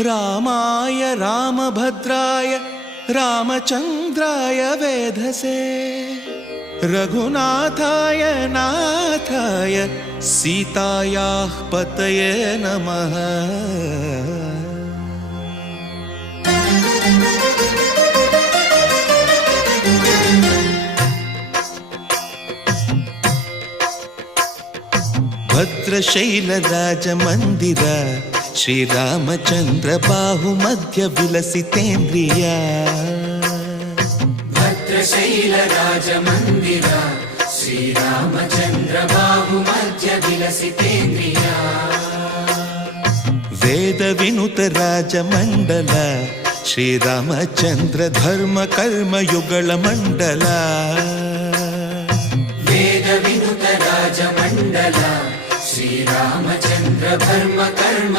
रामाय रामभद्राय रामचन्द्राय वेधसे रघुनाथाय नाथाय सीतायाः पतये नमः। भद्रशैलराजमन्दिर श्रीरामचन्द्र बाहुमध्य विलसितेन्द्रिया। भद्रशैलराजमन्दिर श्रीरामचन्द्र बाहुमध्य विलसितेन्द्रिया। वेदविनुत राजमण्डल श्रीरामचन्द्र धर्म कर्म युगल मण्डल। वेदविनुत राजमण्डल श्रीरामचन्द्र धर्म कर्म